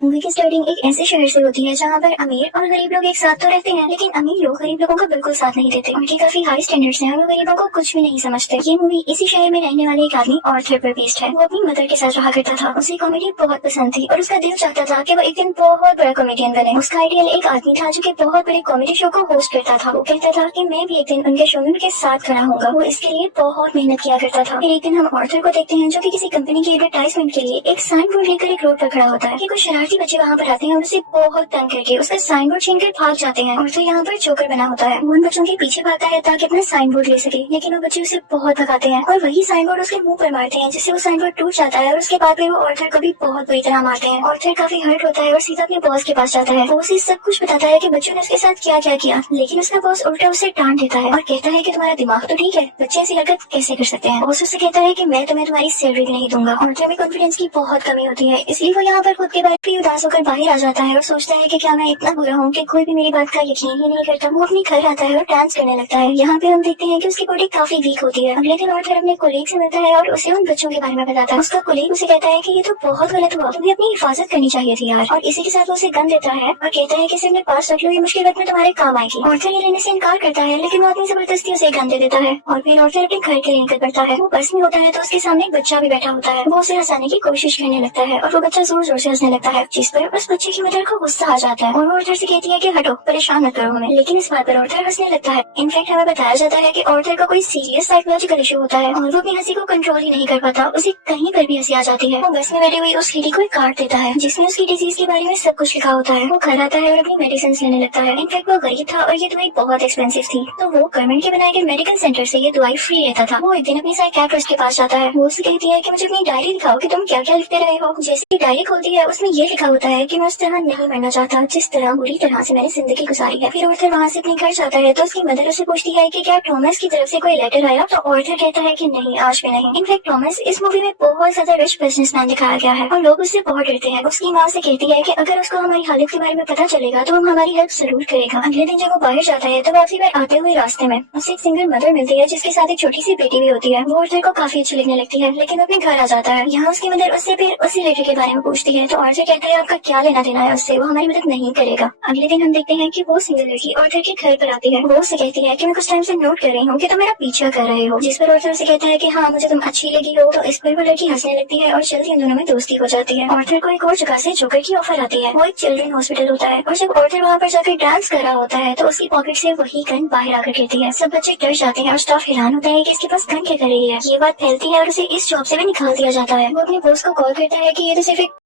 Movie की starting एक ऐसे शहर से होती है जहाँ पर अमीर और गरीब लोग एक साथ तो रहते हैं, लेकिन अमीर लोग गरीब लोगों का बिल्कुल साथ नहीं देते। उनके काफी हाई स्टैंडर्ड्स हैं और वो गरीबों को कुछ भी नहीं समझते। ये मूवी इसी शहर में रहने वाले एक आदमी आर्थर पर बेस्ड है। वो अपनी मदर के साथ रहा करता था। उसे कॉमेडी बहुत पसंद थी और उसका दिल चाहता था कि वो एक दिन बहुत बड़ा कॉमेडियन बने। उसका आइडियल एक आदमी था जो कि बहुत बड़े कॉमेडी शो को होस्ट करता था। वो कहता था कि मैं भी एक दिन उनके शो में उनके साथ खड़ा होगा। वो इसके लिए बहुत मेहनत किया करता था। फिर एक दिन हम आर्थर को देखते हैं जो कि किसी कंपनी की एडवर्टाइजमेंट के लिए एक साइन बोर्ड लेकर एक रोड पर खड़ा होता है कि कुछ शरारती बच्चे वहाँ पर आते हैं और उसे बहुत तंग करके उसका साइन बोर्ड छीन कर भाग जाते हैं। और तो यहाँ पर जोकर बना होता है। वो उन बच्चों के पीछे भागता है ताकि अपना साइन बोर्ड ले सके, लेकिन वो बच्चे उसे बहुत भगाते हैं और वही साइन बोर्ड उसके मुंह पर मारते हैं, जिससे वो साइन बोर्ड टूट जाता है। और उसके बाद में वो आर्थर को भी बहुत बुरी तरह मारते हैं। आर्थर काफी हर्ट होता है और सीधा अपने बॉस के पास जाता है। वो उसे सब कुछ बताता है कि बच्चों ने उसके साथ क्या क्या किया, लेकिन उसका बॉस उल्टा उसे डांट देता है और कहता है कि तुम्हारा दिमाग तो ठीक है, बच्चे ऐसी हरकत कैसे कर सकते हैं। बॉस उससे कहता है कि मैं तुम्हें तुम्हारी सैलरी भी नहीं दूंगा। आर्थर में कॉन्फिडेंस की बहुत कमी होती है, इसलिए वो यहाँ पर खुद के बारे में उदास होकर बाहर आ जाता है और सोचता है कि क्या मैं इतना बुरा हूँ कि कोई भी मेरी बात का यकीन ही नहीं करता। वो अपने घर आता है और डांस करने लगता है। यहाँ पे हम देखते हैं कि उसकी बॉडी काफी वीक होती है। अगले दिन आर्थर अपने कोलीग से मिलता है और उसे उन बच्चों के बारे में बताता है। उसका कोलीग उसे कहता है कि ये तो बहुत गलत हुआ, तुम्हें अपनी हिफाजत करनी चाहिए थी यार। और इसी के साथ वो उसे गन देता है और कहता है कि इसे अपने पास रख लो, ये मुश्किल वक्त में तुम्हारे काम आएगी। आर्थर ये लेने से इनकार करता है, लेकिन वो अपनी जबरदस्ती उसे गन दे देता है और फिर आर्थर अपने घर के लिए निकल पड़ता है। वो बस में होता है तो उसके सामने एक बच्चा भी बैठा होता है। वो उसे हंसाने की कोशिश करने लगता है और वो बच्चा जोर जोर से हंसने लगता है, जिस पर उस बच्चे की मदर को गुस्सा आ जाता है और वो आर्थर से कहती है कि हटो, परेशान मत करो हमें। लेकिन इस बात पर आर्थर हंसने लगता है। इनफैक्ट हमें बताया जाता है कि आर्थर का कोई सीरियस साइकोलॉजिकल इशू होता है और वो अपनी हंसी को कंट्रोल ही नहीं कर पाता। उसे कहीं पर भी हंसी आ जाती है। वो बस में बैठी हुई उस लेडी को एक कार्ड देता है जिसमें उसकी डिजीज के बारे में सब कुछ लिखा होता है। वो घर आता है और अपनी मेडिसिन लेने लगता है। इनफैक्ट वो गरीब था और ये दवाई बहुत एक्सपेंसिव थी, तो वो गवर्नमेंट के बनाए गए मेडिकल सेंटर से ये दवाई फ्री लेता था। वो एक दिन अपनी साइकियाट्रिस्ट के पास जाता है। वो उसे कहती है कि मुझे अपनी डायरी दिखाओ कि तुम क्या क्या लिखते रहे हो। जैसे ही डायरी खोलती है उसमें ये लिखा होता है कि मैं उस तरह नहीं मरना चाहता जिस तरह बुरी तरह से मैंने जिंदगी गुजारी है। फिर आर्थर वहाँ से अपने घर जाता है तो उसकी मदर उसे पूछती है कि क्या थॉमस की तरफ से कोई लेटर आया, तो आर्थर कहता है कि नहीं, आज भी नहीं। इनफैक्ट थॉमस इस मूवी में बहुत ज्यादा रिच बिजनेसमैन दिखाया गया है और लोग उससे बहुत डरते हैं। उसकी माँ से कहती है कि अगर उसको हमारी हालत के बारे में पता चलेगा तो वो हमारी हेल्प जरूर करेगा। अगले दिन जब वो बाहर जाता है तो वापसी पर आते हुए रास्ते में उसे एक सिंगल मदर मिलती है जिसके साथ एक छोटी सी बेटी भी होती है। वो आर्थर को काफी अच्छी लगने लगती है, लेकिन अपने घर आ जाता है। यहाँ उसकी मदर उससे फिर उसी लेटर के बारे में पूछती है तो आर्थर कहता है आपका क्या लेना देना है उससे, वो हमारी मदद नहीं करेगा। अगले दिन हम देखते हैं कि वो सिंगल लड़की आर्थर के घर पर आती है। वो उससे कहती है कि मैं कुछ टाइम से नोट कर रही हूँ कि तुम मेरा पीछा कर रहे हो, जिस पर आर्थर उसे कहता है कि हाँ मुझे तुम अच्छी लगी हो। तो इस पर वो लड़की हंसने लगती है और जल्दी उन दोनों में दोस्ती हो जाती है। आर्थर को एक और जगह से जोकर की ऑफर आती है। वो एक चिल्ड्रन हॉस्पिटल होता है और जब आर्थर वहाँ पर जाकर डांस कर रहा होता है तो उसकी पॉकेट से वही गन बाहर आकर गिरती है। सब बच्चे डर जाते हैं और स्टाफ हैरान होता है कि इसके पास गन क्या कर रही है। ये बात फैलती है और उसे इस जॉब से भी निकाल दिया जाता है। वो अपने बॉस को कॉल करता है कि ये तो सिर्फ एक